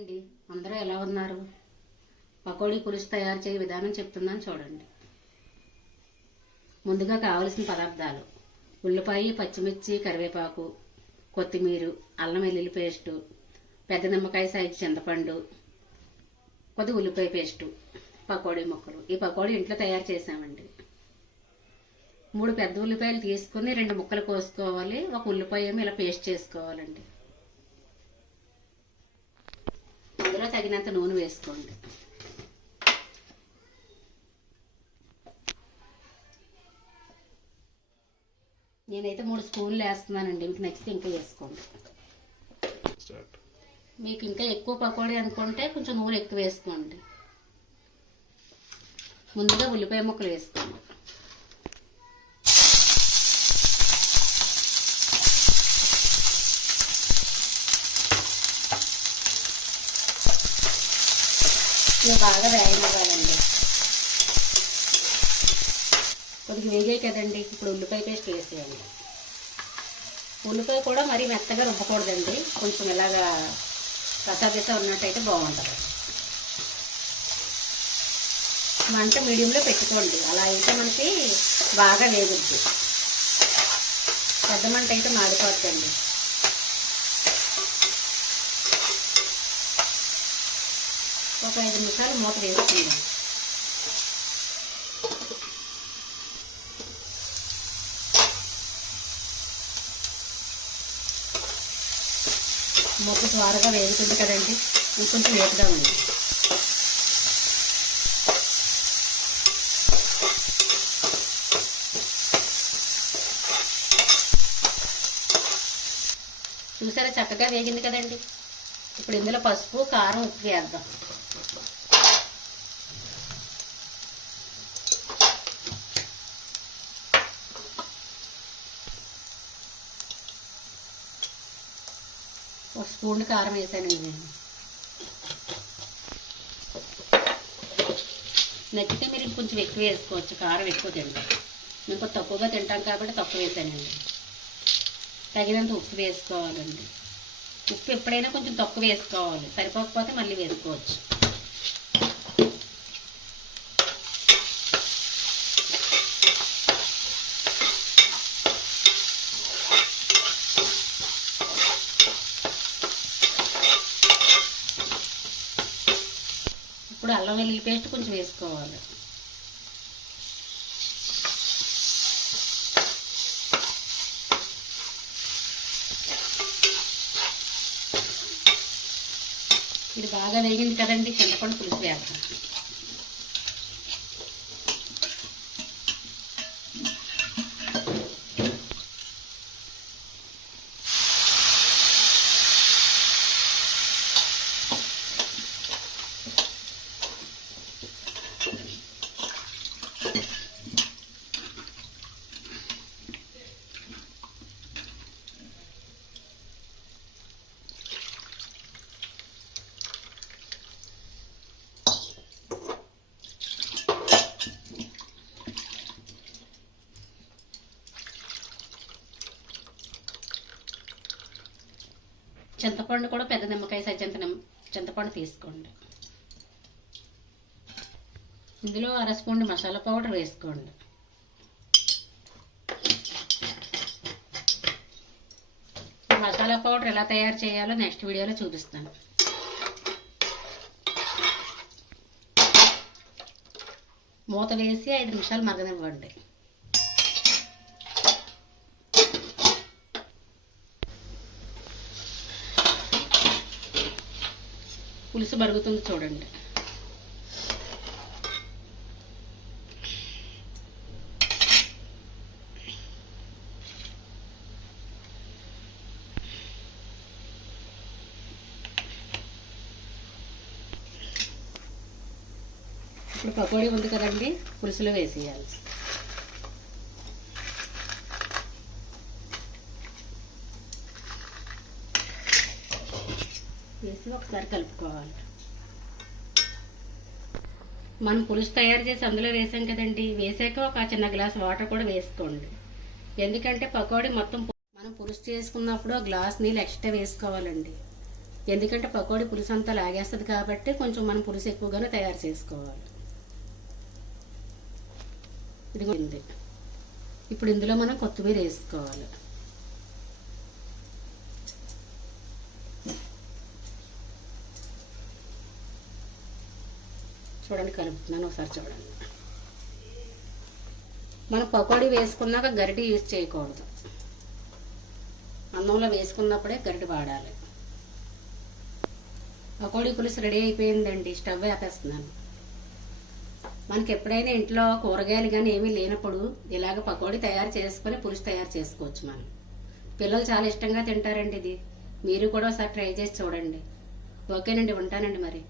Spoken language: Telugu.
అండి అందరూ ఎలా ఉన్నారు? పకోడీ పులుసు తయారు చేయ విధానం చెప్తున్నాను చూడండి. ముందుగా కావలసిన పదార్థాలు. ఉల్లిపాయ పచ్చిమిర్చి కరివేపాకు కొత్తిమీర అల్లం వెల్లుల్లి పేస్టు పెద్ద నిమ్మకాయ సైజు చింతపండు కొద్ది ఉల్లిపాయ పేస్టు పకోడీ ముక్కలు. ఈ పకోడీ ఇంట్లో తయారు చేసామండి మూడు పెద్ద ఉల్లిపాయలు తీసుకుని రెండు ముక్కలు కోసుకోవాలి. ఒక ఉల్లిపాయ ఏమో ఇలా పేస్ట్ చేసుకోవాలండి అందులో తగినంత నూనె వేసుకోండి. నేనైతే మూడు స్పూన్లు వేస్తున్నానండి మీకు నచ్చితే ఇంకా వేసుకోండి. మీకు ఇంకా ఎక్కువ పకోడీ అనుకుంటే కొంచెం నూనె ఎక్కువ వేసుకోండి. ముందుగా ఉల్లిపాయ ముక్కలు వేసుకోండి. ఇవి బాగా వేయనివ్వాలండి కొద్దిగా వేగాయి కదండి. ఇప్పుడు ఉల్లిపాయ పేస్ట్ వేసేయండి. ఉల్లిపాయ కూడా మరీ మెత్తగా రుబ్బకూడదండి. కొంచెం ఇలాగా కసాపిస ఉన్నట్టయితే బాగుంటుంది. మంట మీడియంలో పెట్టుకోండి. అలా అయితే మనకి బాగా వేగుద్ది. పెద్ద మంట అయితే మాడిపోద్దండి. ఒక ఐదు నిమిషాలు మూత వేసుకుందాం. మొక్క త్వరగా వేగుతుంది కదండి ఇంకొంచెం వేపుదామండి చూసారా చక్కగా వేగింది కదండి. ఇప్పుడు ఇందులో పసుపు కారం ఉప్పు వేద్దాం. ఒక స్పూన్ కారం వేసానండి నేను నచ్చితే మీరు ఇంకొంచెం ఎక్కువ వేసుకోవచ్చు కారం ఎక్కువ తింటాం మేము కొంచెం తక్కువగా తింటాం కాబట్టి తక్కువ వేసానండి. తగినంత ఉప్పు వేసుకోవాలండి. ఉప్పు ఎప్పుడైనా కొంచెం తక్కువ వేసుకోవాలి. సరిపోకపోతే మళ్ళీ వేసుకోవచ్చు. ఇప్పుడు అల్లం వెల్లుల్లి పేస్ట్ కొంచెం వేసుకోవాలి. ఇది బాగా వేగింది కదండి చింతపండు పులుసు వేస్తాం చింతపండు కూడా పెద్ద నిమ్మకాయ సైజ్ చింత నిమ్మ చింతపండు తీసుకోండి. ఇందులో అర స్పూన్ మసాలా పౌడర్ వేసుకోండి. మసాలా పౌడర్ ఎలా తయారు చేయాలో నెక్స్ట్ వీడియోలో చూపిస్తాను. మూత వేసి ఐదు నిమిషాలు మరగనివ్వండి పులుసు మరుగుతుంది చూడండి. ఇప్పుడు పకోడీ ఉంది కదండి పులుసులో వేసేయాలి. వేసి ఒకసారి కలుపుకోవాలి. మనం పులుసు తయారు చేసి అందులో వేసాం కదండి. వేసాక ఒక చిన్న గ్లాస్ వాటర్ కూడా వేసుకోండి. ఎందుకంటే పకోడీ మొత్తం మనం పులుసు చేసుకున్నప్పుడు గ్లాస్ నీళ్ళు ఎక్స్ట్రా వేసుకోవాలండి. ఎందుకంటే పకోడీ పులుసు అంతా లాగేస్తుంది కాబట్టి కొంచెం మనం పులుసు ఎక్కువగానే తయారు చేసుకోవాలి. ఇది ఇప్పుడు ఇందులో మనం కొత్తిమీర వేసుకోవాలి. చూడండి కలుపుతున్నాను ఒకసారి చూడండి. మనం పకోడీ వేసుకున్నాక గరిటె యూజ్ చేయకూడదు. అన్నంలో వేసుకున్నప్పుడే గరిటె వాడాలి. పకోడీ పులుసు రెడీ అయిపోయిందండి స్టవ్ ఆపేస్తున్నాను. మనకి ఎప్పుడైనా ఇంట్లో కూరగాయలు కానీ ఏమీ లేనప్పుడు ఇలాగ పకోడీ తయారు చేసుకొని పులుసు తయారు చేసుకోవచ్చు మనం. పిల్లలు చాలా ఇష్టంగా తింటారండి ఇది. మీరు కూడా ఒకసారి ట్రై చేసి చూడండి. ఓకేనండి ఉంటానండి మరి.